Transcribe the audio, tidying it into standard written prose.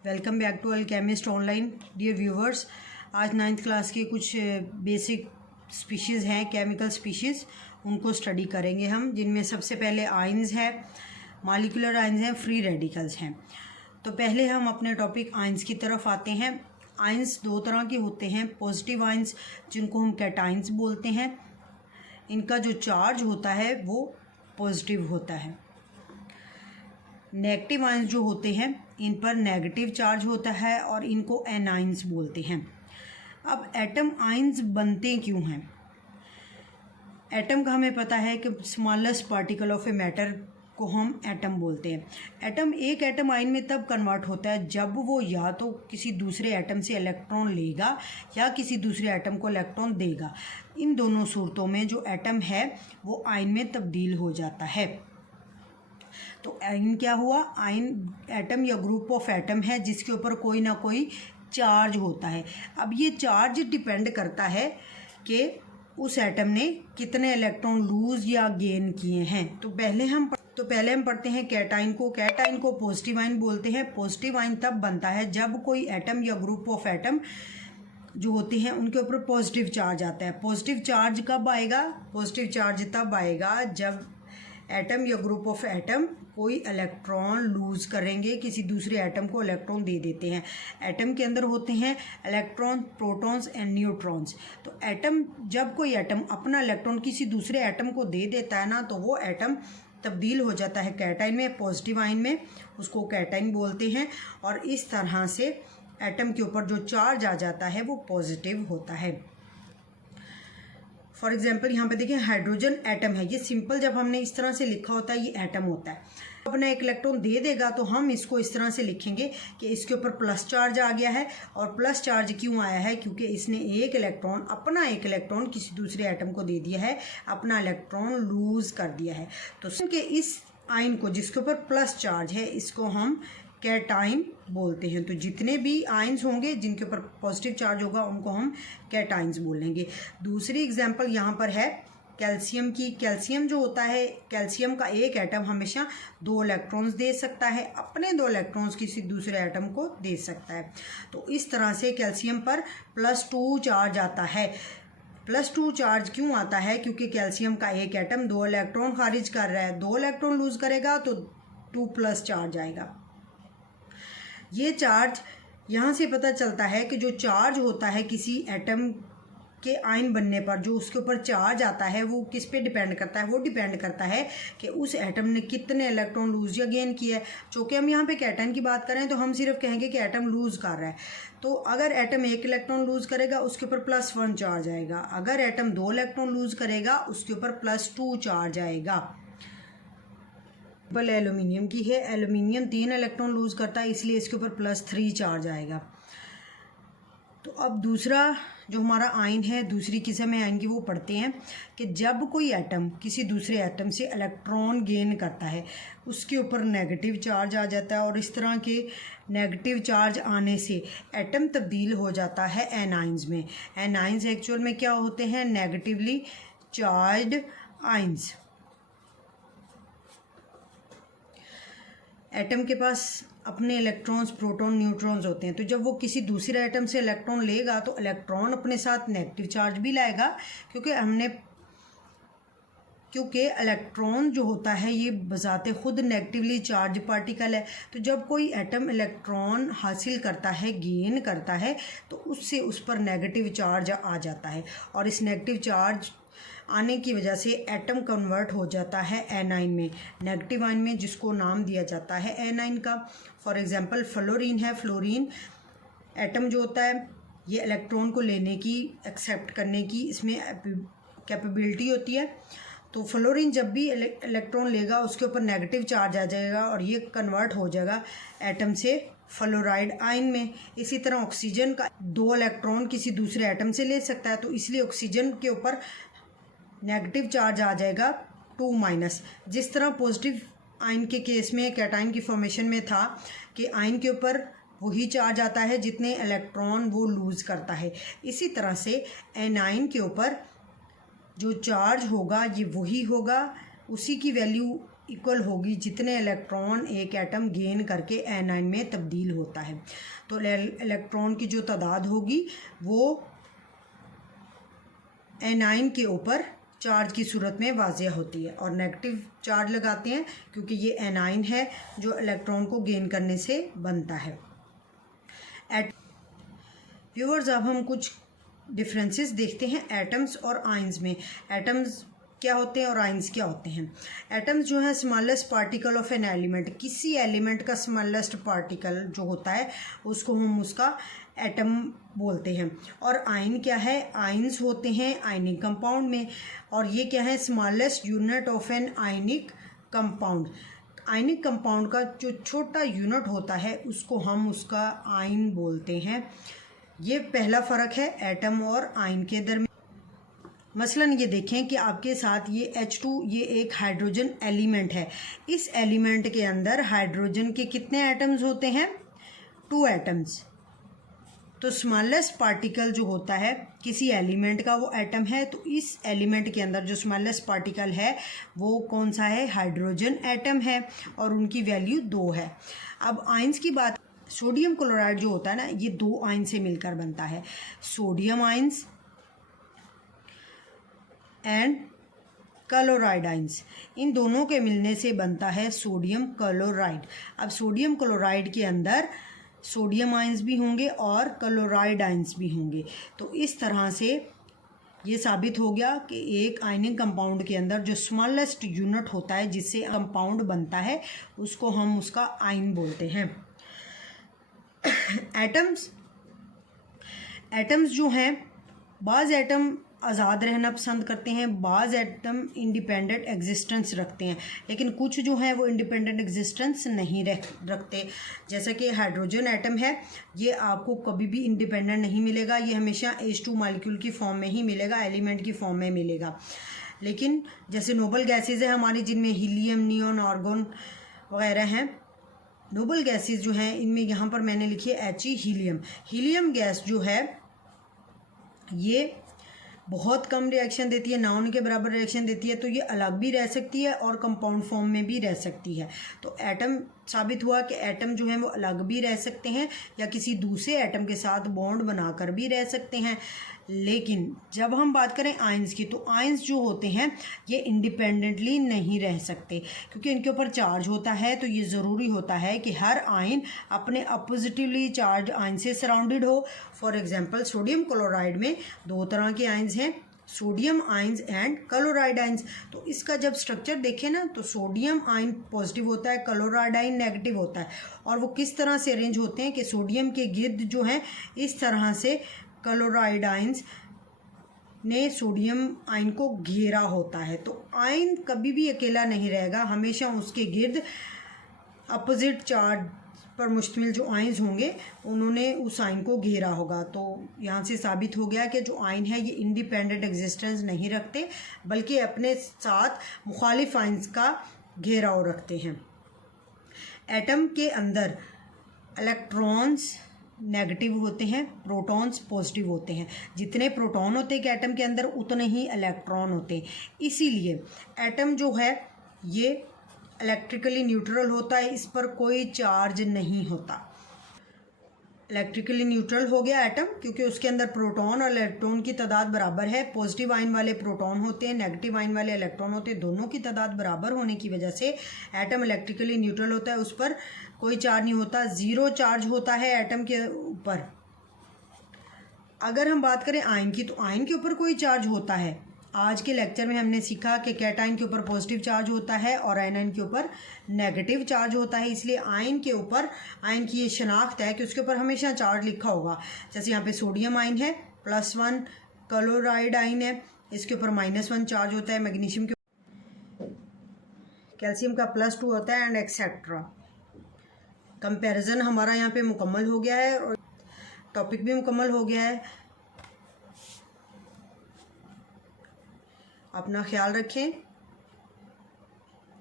Welcome back to Alchemist Online. Dear viewers, आज 9th class के कुछ बेसिक स्पीशीज़ हैं, केमिकल स्पीशीज़, उनको स्टडी करेंगे हम, जिनमें सबसे पहले आयंस है, मॉलिक्यूलर आयंस हैं, फ्री रेडिकल्स हैं। तो पहले हम अपने टॉपिक आयंस की तरफ आते हैं। आयंस दो तरह के होते हैं, पॉजिटिव आयंस जिनको हम कैटायंस बोलते हैं, इनका जो चार्ज होता है वो पॉजिटिव होता है। नेगेटिव आयंस जो होते हैं इन पर नेगेटिव चार्ज होता है और इनको एनायंस बोलते हैं। अब एटम आयंस बनते क्यों हैं? एटम का हमें पता है कि smallest particle of a matter को हम एटम बोलते हैं। एटम एक एटम आयन में तब कन्वर्ट होता है जब वो या तो किसी दूसरे एटम से इलेक्ट्रॉन लेगा या किसी दूसरे एटम को इलेक्ट्रॉन देगा। इन दोनों सूरतों में जो एटम है वो आयन में तब्दील हो जाता है। तो आयन क्या हुआ? आयन एटम या ग्रुप ऑफ एटम है जिसके ऊपर कोई ना कोई चार्ज होता है। अब ये चार्ज डिपेंड करता है कि उस एटम ने कितने इलेक्ट्रॉन लूज या गेन किए हैं। तो पहले हम पढ़ते हैं कैटाइन को। कैटाइन को पॉजिटिव आयन बोलते हैं। पॉजिटिव आयन तब बनता है जब कोई एटम या ग्रुप ऑफ एटम जो होते हैं उनके ऊपर पॉजिटिव चार्ज आता है। पॉजिटिव चार्ज कब आएगा? पॉजिटिव चार्ज तब आएगा जब एटम या ग्रुप ऑफ एटम कोई इलेक्ट्रॉन लूज करेंगे, किसी दूसरे एटम को इलेक्ट्रॉन दे देते हैं। एटम के अंदर होते हैं इलेक्ट्रॉन, प्रोटॉन्स एंड न्यूट्रॉन्स। तो एटम, जब कोई एटम अपना इलेक्ट्रॉन किसी दूसरे एटम को दे देता है ना, तो वो एटम तब्दील हो जाता है कैटाइन में, पॉजिटिव आयन में, उसको कैटाइन बोलते हैं। और इस तरह से एटम के ऊपर जो चार्ज आ जाता है वो पॉजिटिव होता है। फॉर एग्जाम्पल यहाँ पे देखिए हाइड्रोजन एटम है। ये सिंपल जब हमने इस तरह से लिखा होता है ये एटम होता है। अपना एक इलेक्ट्रॉन दे देगा तो हम इसको इस तरह से लिखेंगे कि इसके ऊपर प्लस चार्ज आ गया है। और प्लस चार्ज क्यों आया है? क्योंकि इसने अपना एक इलेक्ट्रॉन किसी दूसरे एटम को दे दिया है, अपना इलेक्ट्रॉन लूज कर दिया है। तो इस आयन को जिसके ऊपर प्लस चार्ज है इसको हम कैटाइन बोलते हैं। तो जितने भी आयंस होंगे जिनके ऊपर पॉजिटिव चार्ज होगा उनको हम कैटाइंस बोलेंगे। दूसरी एग्जांपल यहाँ पर है कैल्शियम की। कैल्शियम जो होता है, कैल्शियम का एक एटम हमेशा 2 इलेक्ट्रॉन्स दे सकता है, अपने 2 इलेक्ट्रॉन्स किसी दूसरे एटम को दे सकता है। तो इस तरह से कैल्शियम पर +2 चार्ज आता है। +2 चार्ज क्यों आता है? क्योंकि कैल्शियम का एक एटम 2 इलेक्ट्रॉन खारिज कर रहा है। 2 इलेक्ट्रॉन लूज करेगा तो 2+ चार्ज आएगा। ये चार्ज यहाँ से पता चलता है कि जो चार्ज होता है किसी एटम के आयन बनने पर, जो उसके ऊपर चार्ज आता है वो किस पे डिपेंड करता है? वो डिपेंड करता है कि उस एटम ने कितने इलेक्ट्रॉन लूज या गेन किया है। चूँकि हम यहाँ पे कैटाइन की बात करें तो हम सिर्फ कहेंगे कि एटम लूज कर रहा है। तो अगर एटम 1 इलेक्ट्रॉन लूज करेगा उसके ऊपर +1 चार्ज आएगा। अगर एटम 2 इलेक्ट्रॉन लूज करेगा उसके ऊपर +2 चार्ज आएगा। एल्यूमिनियम की है। एल्यूमिनियम 3 इलेक्ट्रॉन लूज करता है, इसलिए इसके ऊपर +3 चार्ज आएगा। तो अब दूसरा जो हमारा आयन है, दूसरी किस्म है आयन की, वो पढ़ते हैं कि जब कोई एटम किसी दूसरे एटम से इलेक्ट्रॉन गेन करता है उसके ऊपर नेगेटिव चार्ज आ जाता है। और इस तरह के नेगेटिव चार्ज आने से एटम तब्दील हो जाता है एनायंस में। एनायंस एक्चुअल में क्या होते हैं? Negatively charged ions. एटम के पास अपने इलेक्ट्रॉन्स, प्रोटॉन, न्यूट्रॉन्स होते हैं। तो जब वो किसी दूसरे एटम से इलेक्ट्रॉन लेगा तो इलेक्ट्रॉन अपने साथ नेगेटिव चार्ज भी लाएगा, क्योंकि इलेक्ट्रॉन जो होता है ये बजाते खुद नेगेटिवली चार्ज पार्टिकल है। तो जब कोई एटम इलेक्ट्रॉन हासिल करता है, गेन करता है, तो उससे उस पर नेगेटिव चार्ज आ जाता है। और इस नेगेटिव चार्ज आने की वजह से एटम कन्वर्ट हो जाता है एनाइन में, नेगेटिव आयन में, जिसको नाम दिया जाता है एनाइन का। फॉर एग्जांपल फ्लोरीन है। फ्लोरीन एटम जो होता है ये इलेक्ट्रॉन को लेने की, एक्सेप्ट करने की इसमें कैपेबिलिटी होती है। तो फ्लोरीन जब भी इलेक्ट्रॉन लेगा उसके ऊपर नेगेटिव चार्ज आ जाएगा और ये कन्वर्ट हो जाएगा एटम से फ्लोराइड आयन में। इसी तरह ऑक्सीजन का 2 इलेक्ट्रॉन किसी दूसरे एटम से ले सकता है, तो इसलिए ऑक्सीजन के ऊपर नेगेटिव चार्ज आ जाएगा 2-। जिस तरह पॉजिटिव आयन के केस में कैटाइन की फॉर्मेशन में था कि आयन के ऊपर वही चार्ज आता है जितने इलेक्ट्रॉन वो लूज़ करता है, इसी तरह से एनाइन के ऊपर जो चार्ज होगा ये वही होगा, उसी की वैल्यू इक्वल होगी जितने इलेक्ट्रॉन एक एटम गेन करके एनाइन में तब्दील होता है। तो इलेक्ट्रॉन की जो तादाद होगी वो एनाइन के ऊपर चार्ज की सूरत में वाज़िया होती है, और नेगेटिव चार्ज लगाते हैं क्योंकि ये एनाइन है जो इलेक्ट्रॉन को गेन करने से बनता है। व्यूअर्स, अब हम कुछ डिफरेंसेस देखते हैं एटम्स और आइंस में। एटम्स क्या होते हैं और आइंस क्या होते हैं। एटम्स जो है smallest particle of an element, किसी एलिमेंट का स्मॉलेस्ट पार्टिकल जो होता है उसको हम उसका एटम बोलते हैं। और आइन क्या है, आइंस होते हैं आयनिक कंपाउंड में, और ये क्या है, smallest unit of an ionic compound. Ionic compound का जो छोटा यूनिट होता है उसको हम उसका आइन बोलते हैं। ये पहला फ़र्क है एटम और आइन के दरमियान। मसलन ये देखें कि आपके साथ ये H2 ये एक हाइड्रोजन एलिमेंट है। इस एलिमेंट के अंदर हाइड्रोजन के कितने एटम्स होते हैं, 2 एटम्स। तो स्मॉलेस्ट पार्टिकल जो होता है किसी एलिमेंट का वो एटम है, तो इस एलिमेंट के अंदर जो स्मॉलेस्ट पार्टिकल है वो कौन सा है, हाइड्रोजन एटम है, और उनकी वैल्यू 2 है। अब आइंस की बात, सोडियम क्लोराइड जो होता है ना, ये 2 आइन से मिलकर बनता है, sodium ions and chloride ions. इन दोनों के मिलने से बनता है सोडियम क्लोराइड। अब सोडियम क्लोराइड के अंदर सोडियम आइंस भी होंगे और क्लोराइड आइंस भी होंगे। तो इस तरह से ये साबित हो गया कि एक आयनिक कंपाउंड के अंदर जो स्मॉलेस्ट यूनिट होता है जिससे कंपाउंड बनता है उसको हम उसका आइन बोलते हैं। एटम्स जो हैं, बाज़ एटम आज़ाद रहना पसंद करते हैं, बाज़ एटम इंडिपेंडेंट एग्जिस्टेंस रखते हैं, लेकिन कुछ जो है वो इंडिपेंडेंट एग्जिस्टेंस नहीं रखते। जैसा कि हाइड्रोजन एटम है, ये आपको कभी भी इंडिपेंडेंट नहीं मिलेगा, ये हमेशा H2 मॉलिक्यूल की फॉर्म में ही मिलेगा, एलिमेंट की फॉर्म में मिलेगा। लेकिन जैसे नोबल गैसेज है हमारी, जिनमें हीलियम, नियॉन, आर्गन वगैरह हैं, नोबल गैसेज जो हैं इनमें यहाँ पर मैंने लिखी है He, हीलियम। हीलियम गैस जो है ये बहुत कम रिएक्शन देती है, ना होने के बराबर रिएक्शन देती है, तो ये अलग भी रह सकती है और कंपाउंड फॉर्म में भी रह सकती है। तो एटम साबित हुआ कि एटम जो है वो अलग भी रह सकते हैं या किसी दूसरे एटम के साथ बॉन्ड बनाकर भी रह सकते हैं। लेकिन जब हम बात करें आइंस की, तो आइंस जो होते हैं ये इंडिपेंडेंटली नहीं रह सकते क्योंकि इनके ऊपर चार्ज होता है। तो ये ज़रूरी होता है कि हर आइन अपने अपोजिटिवली चार्ज आइन से सराउंडेड हो। फॉर एग्जांपल सोडियम क्लोराइड में 2 तरह के आइंस हैं, sodium ions and chloride ions. तो इसका जब स्ट्रक्चर देखें ना, तो सोडियम आइन पॉजिटिव होता है, क्लोराइड आइन नेगेटिव होता है। और वो किस तरह से अरेंज होते हैं कि सोडियम के गिर्द जो हैं इस तरह से क्लोराइड आइंस ने सोडियम आइन को घेरा होता है। तो आइन कभी भी अकेला नहीं रहेगा, हमेशा उसके गिर्द अपोजिट चार्ज पर मुश्तमिल जो आइंस होंगे उन्होंने उस आइन को घेरा होगा। तो यहाँ से साबित हो गया कि जो आइन है ये इंडिपेंडेंट एग्जिस्टेंस नहीं रखते बल्कि अपने साथ मुखालिफ आइंस का घेराव रखते हैं। एटम के अंदर इलेक्ट्रॉन्स नेगेटिव होते हैं, प्रोटॉन्स पॉजिटिव होते हैं। जितने प्रोटॉन होते हैं एटम के अंदर उतने ही इलेक्ट्रॉन होते हैं। इसीलिए एटम जो है ये इलेक्ट्रिकली न्यूट्रल होता है, इस पर कोई चार्ज नहीं होता। इलेक्ट्रिकली न्यूट्रल हो गया एटम क्योंकि उसके अंदर प्रोटॉन और इलेक्ट्रॉन की तादाद बराबर है। पॉजिटिव आइन वाले प्रोटॉन होते हैं, नेगेटिव आइन वाले इलेक्ट्रॉन होते हैं, दोनों की तादाद बराबर होने की वजह से एटम इलेक्ट्रिकली न्यूट्रल होता है, उस पर कोई चार्ज नहीं होता, ज़ीरो चार्ज होता है एटम के ऊपर। अगर हम बात करें आइन की, तो आइन के ऊपर कोई चार्ज होता है। आज के लेक्चर में हमने सीखा कि कैटाइन के ऊपर पॉजिटिव चार्ज होता है और आयनाइन के ऊपर नेगेटिव चार्ज होता है। इसलिए आइन के ऊपर, आइन की ये शनाख्त है कि उसके ऊपर हमेशा चार्ज लिखा होगा। जैसे यहाँ पे सोडियम आइन है +1, क्लोराइड आइन है इसके ऊपर -1 चार्ज होता है, मैग्नीशियम के कैल्शियम का +2 होता है एंड एक्सेट्रा। कंपैरिजन हमारा यहाँ पे मुकम्मल हो गया है और टॉपिक भी मुकम्मल हो गया है। अपना ख्याल रखें।